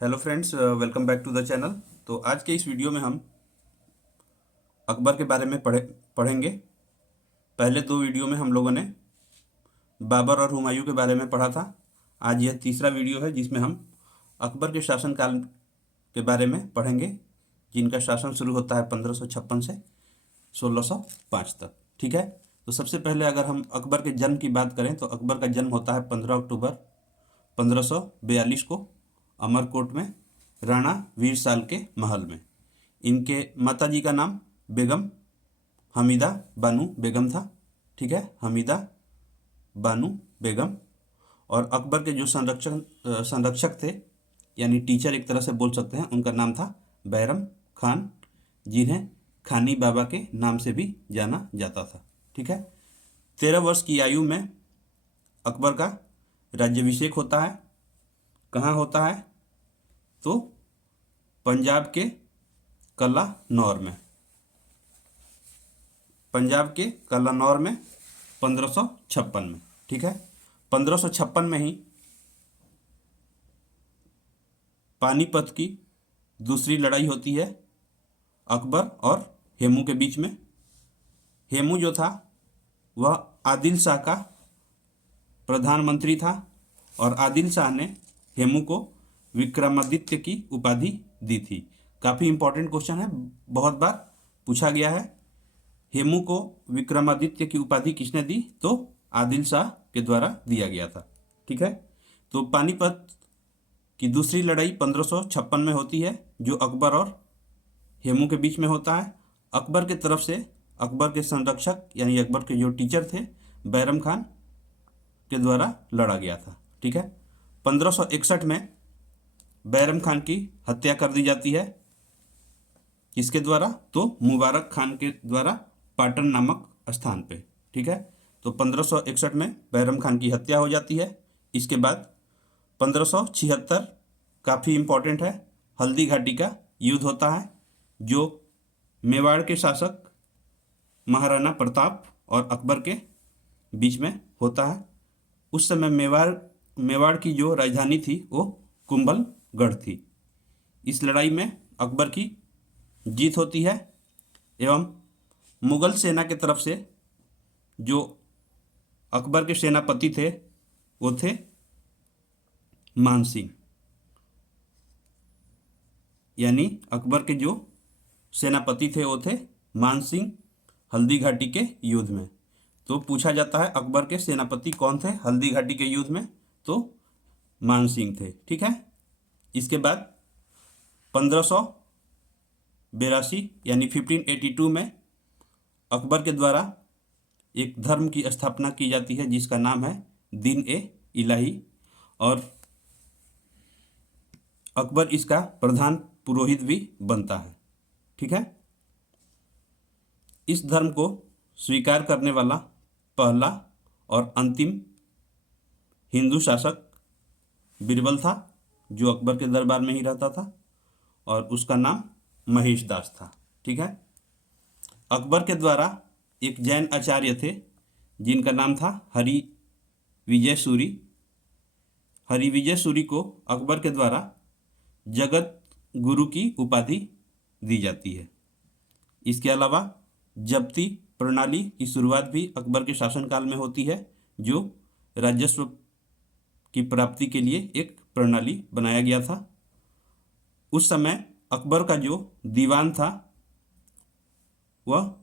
Hello friends, welcome back to the channel. तो आज के इस वीडियो में हम अकबर के बारे में पढ़ेंगे। पहले दो वीडियो में हम लोगों ने बाबर और हुमायूं के बारे में पढ़ा था। आज यह तीसरा वीडियो है जिसमें हम अकबर के शासनकाल के बारे में पढ़ेंगे, जिनका शासन शुरू होता है 1556 से 1605 तक। ठीक है। तो सबसे पहले अगर हम अकबर के जन्म की बात करें तो अकबर का जन्म होता है 15 अक्टूबर 1542 को अमरकोट में राणा वीर साल के महल में। इनके माताजी का नाम बेगम हमीदा बानू बेगम था। ठीक है, हमीदा बानू बेगम। और अकबर के जो संरक्षक थे, यानी टीचर एक तरह से बोल सकते हैं, उनका नाम था बैरम खान, जिन्हें खानी बाबा के नाम से भी जाना जाता था। ठीक है। 13 वर्ष की आयु में अकबर का राज्याभिषेक होता है। कहाँ होता है? तो पंजाब के कलानौर में। पंजाब के कलानौर में 1556 में। ठीक है। 1556 में ही पानीपत की दूसरी लड़ाई होती है अकबर और हेमू के बीच में। हेमू जो था वह आदिल शाह का प्रधानमंत्री था और आदिल शाह ने हेमू को विक्रमादित्य की उपाधि दी थी। काफ़ी इंपॉर्टेंट क्वेश्चन है, बहुत बार पूछा गया है। हेमू को विक्रमादित्य की उपाधि किसने दी? तो आदिल शाह के द्वारा दिया गया था। ठीक है। तो पानीपत की दूसरी लड़ाई 1556 में होती है, जो अकबर और हेमू के बीच में होता है। अकबर के तरफ से अकबर के संरक्षक यानी अकबर के जो टीचर थे बैरम खान के द्वारा लड़ा गया था। ठीक है। 1561 में बैरम खान की हत्या कर दी जाती है। किसके द्वारा? तो मुबारक खान के द्वारा पाटन नामक स्थान पे। ठीक है। तो 1561 में बैरम खान की हत्या हो जाती है। इसके बाद 1576 काफ़ी इम्पोर्टेंट है, हल्दी घाटी का युद्ध होता है, जो मेवाड़ के शासक महाराणा प्रताप और अकबर के बीच में होता है। उस समय मेवाड़ की जो राजधानी थी वो कुंभलगढ़ थी। इस लड़ाई में अकबर की जीत होती है एवं मुगल सेना की तरफ से जो अकबर के सेनापति थे वो थे मानसिंह, यानी अकबर के जो सेनापति थे वो थे मानसिंह हल्दी घाटी के युद्ध में। तो पूछा जाता है अकबर के सेनापति कौन थे हल्दी घाटी के युद्ध में? तो मानसिंह थे। ठीक है। इसके बाद 1582 यानी 1582 में अकबर के द्वारा एक धर्म की स्थापना की जाती है जिसका नाम है दीन ए इलाही, और अकबर इसका प्रधान पुरोहित भी बनता है। ठीक है। इस धर्म को स्वीकार करने वाला पहला और अंतिम हिंदू शासक बीरबल था, जो अकबर के दरबार में ही रहता था, और उसका नाम महेश दास था। ठीक है। अकबर के द्वारा एक जैन आचार्य थे जिनका नाम था हरि विजय सूरी। हरि विजय सूरी को अकबर के द्वारा जगत गुरु की उपाधि दी जाती है। इसके अलावा जब्ती प्रणाली की शुरुआत भी अकबर के शासनकाल में होती है, जो राजस्व की प्राप्ति के लिए एक प्रणाली बनाया गया था। उस समय अकबर का जो दीवान था वह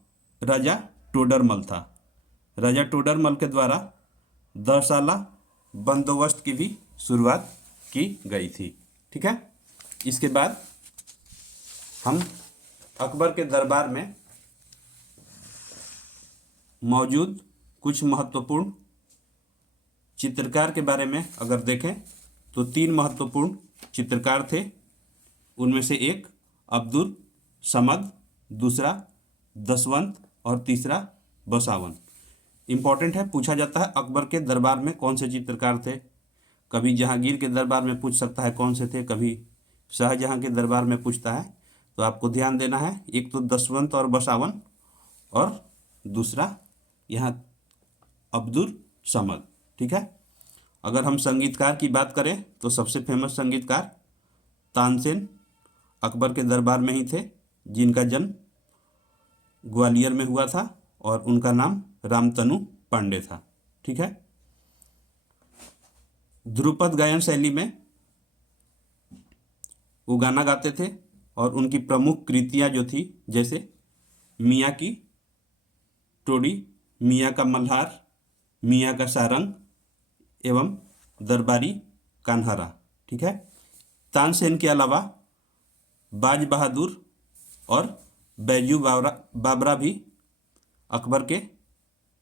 राजा टोडरमल था। राजा टोडरमल के द्वारा 10 साला बंदोबस्त की भी शुरुआत की गई थी। ठीक है। इसके बाद हम अकबर के दरबार में मौजूद कुछ महत्वपूर्ण चित्रकार के बारे में अगर देखें तो 3 महत्वपूर्ण चित्रकार थे। उनमें से एक अब्दुल समद, दूसरा दसवंत और तीसरा बसावन। इम्पॉर्टेंट है, पूछा जाता है अकबर के दरबार में कौन से चित्रकार थे। कभी जहांगीर के दरबार में पूछ सकता है कौन से थे, कभी शाहजहां के दरबार में पूछता है। तो आपको ध्यान देना है, एक तो दसवंत और बसावन और दूसरा यहाँ अब्दुल समद। ठीक है। अगर हम संगीतकार की बात करें तो सबसे फेमस संगीतकार तानसेन अकबर के दरबार में ही थे, जिनका जन्म ग्वालियर में हुआ था और उनका नाम रामतनु पांडे था। ठीक है। ध्रुपद गायन शैली में वो गाना गाते थे और उनकी प्रमुख कृतियाँ जो थी, जैसे मियाँ की टोड़ी, मियाँ का मल्हार, मियाँ का सारंग एवं दरबारी कान्हारा। ठीक है। तानसेन के अलावा बाज बहादुर और बैजू बाबरा भी अकबर के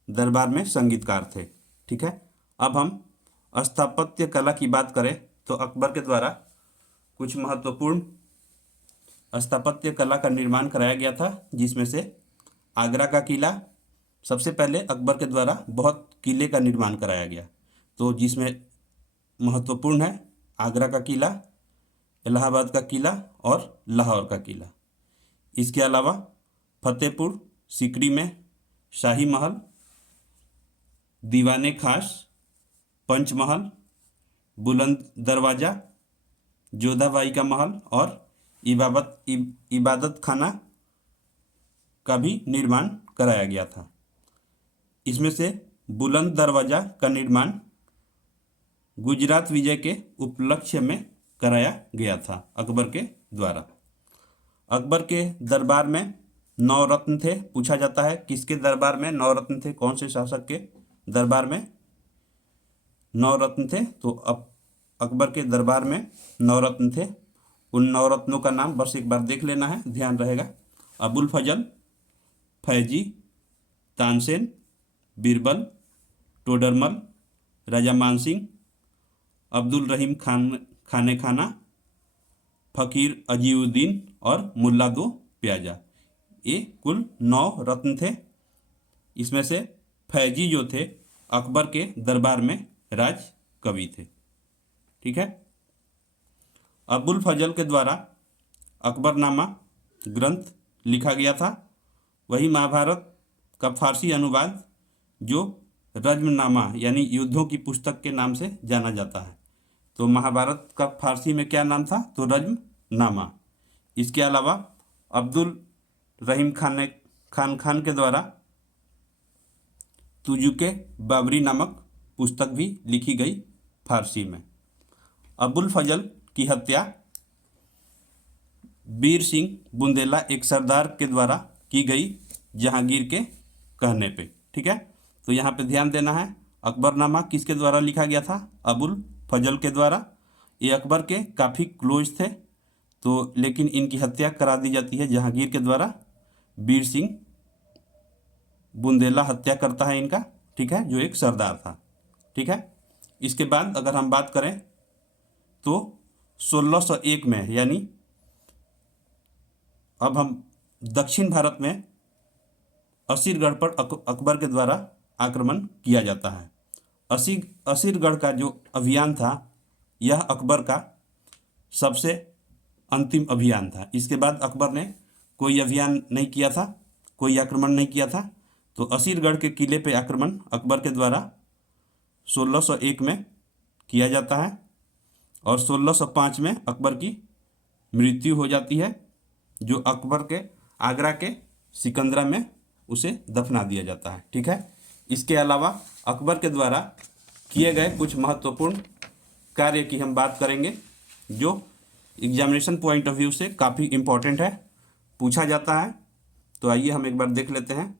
दरबार में संगीतकार थे। ठीक है। अब हम स्थापत्य कला की बात करें तो अकबर के द्वारा कुछ महत्वपूर्ण स्थापत्य कला का निर्माण कराया गया था, जिसमें से आगरा का किला, सबसे पहले अकबर के द्वारा बहुत किले का निर्माण कराया गया, तो जिसमें महत्वपूर्ण है आगरा का किला, इलाहाबाद का किला और लाहौर का किला। इसके अलावा फतेहपुर सीकरी में शाही महल, दीवाने खास, पंचमहल, बुलंद दरवाज़ा, जोधाबाई का महल और इबादत खाना का भी निर्माण कराया गया था। इसमें से बुलंद दरवाज़ा का निर्माण गुजरात विजय के उपलक्ष्य में कराया गया था अकबर के द्वारा। अकबर के दरबार में 9 रत्न थे। पूछा जाता है किसके दरबार में 9 रत्न थे, कौन से शासक के दरबार में 9 रत्न थे? तो अकबर के दरबार में 9 रत्न थे। उन 9 रत्नों का नाम बस एक बार देख लेना है, ध्यान रहेगा। अबुल फजल, फैजी, तानसेन, बीरबल, टोडरमल, राजा मानसिंह, अब्दुल रहीम खाने खाना, फ़कीर अजीउद्दीन और मुल्ला दो प्याजा। ये कुल 9 रत्न थे। इसमें से फैजी जो थे अकबर के दरबार में राज कवि थे। ठीक है। अबुल फजल के द्वारा अकबरनामा ग्रंथ लिखा गया था। वही महाभारत का फारसी अनुवाद जो रज्मनामा यानी युद्धों की पुस्तक के नाम से जाना जाता है। तो महाभारत का फारसी में क्या नाम था? तो रज्मनामा। इसके अलावा अब्दुल रहीम खान के द्वारा तुजुके बाबरी नामक पुस्तक भी लिखी गई फारसी में। अबुल फजल की हत्या बीर सिंह बुंदेला एक सरदार के द्वारा की गई जहांगीर के कहने पे। ठीक है। तो यहाँ पे ध्यान देना है, अकबरनामा किसके द्वारा लिखा गया था? अबुल फजल के द्वारा। ये अकबर के काफ़ी क्लोज थे, तो लेकिन इनकी हत्या करा दी जाती है जहांगीर के द्वारा। बीर सिंह बुंदेला हत्या करता है इनका। ठीक है, जो एक सरदार था। ठीक है। इसके बाद अगर हम बात करें तो 1601 में, यानी अब हम दक्षिण भारत में असीरगढ़ पर अकबर के द्वारा आक्रमण किया जाता है। असीरगढ़ का जो अभियान था यह अकबर का सबसे अंतिम अभियान था। इसके बाद अकबर ने कोई अभियान नहीं किया था, कोई आक्रमण नहीं किया था। तो असीरगढ़ के किले पे आक्रमण अकबर के द्वारा 1601 में किया जाता है और 1605 में अकबर की मृत्यु हो जाती है, जो अकबर के आगरा के सिकंदरा में उसे दफना दिया जाता है। ठीक है। इसके अलावा अकबर के द्वारा किए गए कुछ महत्वपूर्ण कार्य की हम बात करेंगे, जो एग्जामिनेशन पॉइंट ऑफ व्यू से काफ़ी इम्पोर्टेंट है, पूछा जाता है। तो आइए हम एक बार देख लेते हैं।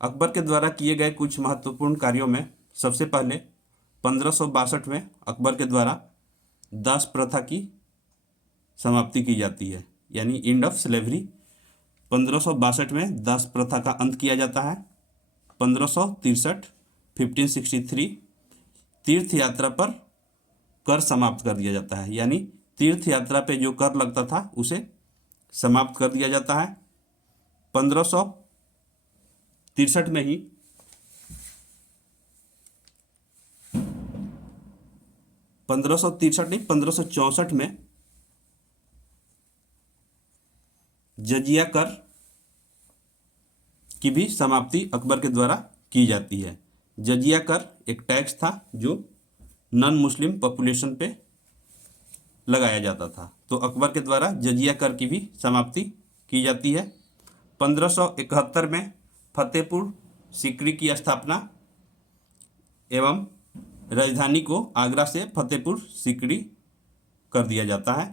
अकबर के द्वारा किए गए कुछ महत्वपूर्ण कार्यों में सबसे पहले 1562 में अकबर के द्वारा दास प्रथा की समाप्ति की जाती है, यानी एंड ऑफ स्लेवरी। 1562 में दास प्रथा का अंत किया जाता है। 1563 1563 तीर्थ यात्रा पर कर समाप्त कर दिया जाता है, यानी तीर्थ यात्रा पे जो कर लगता था उसे समाप्त कर दिया जाता है। 1563 में ही 1564 में जजिया कर की भी समाप्ति अकबर के द्वारा की जाती है। जजिया कर एक टैक्स था जो नॉन मुस्लिम पॉपुलेशन पे लगाया जाता था। तो अकबर के द्वारा जजिया कर की भी समाप्ति की जाती है। 1571 में फतेहपुर सीकरी की स्थापना एवं राजधानी को आगरा से फतेहपुर सीकरी कर दिया जाता है।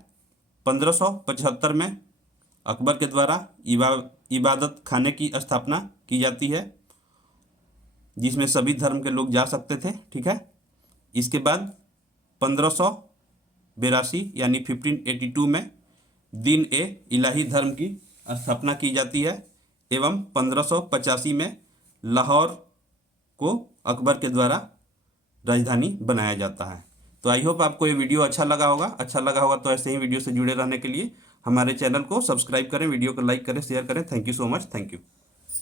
1575 में अकबर के द्वारा इबादत खाने की स्थापना की जाती है, जिसमें सभी धर्म के लोग जा सकते थे। ठीक है। इसके बाद 1582 यानी 1582 में दीन ए इलाही धर्म की स्थापना की जाती है एवं 1585 में लाहौर को अकबर के द्वारा राजधानी बनाया जाता है। तो आई होप आपको ये वीडियो अच्छा लगा होगा तो ऐसे ही वीडियो से जुड़े रहने के लिए हमारे चैनल को सब्सक्राइब करें, वीडियो को लाइक करें, शेयर करें। Thank you so much. Thank you.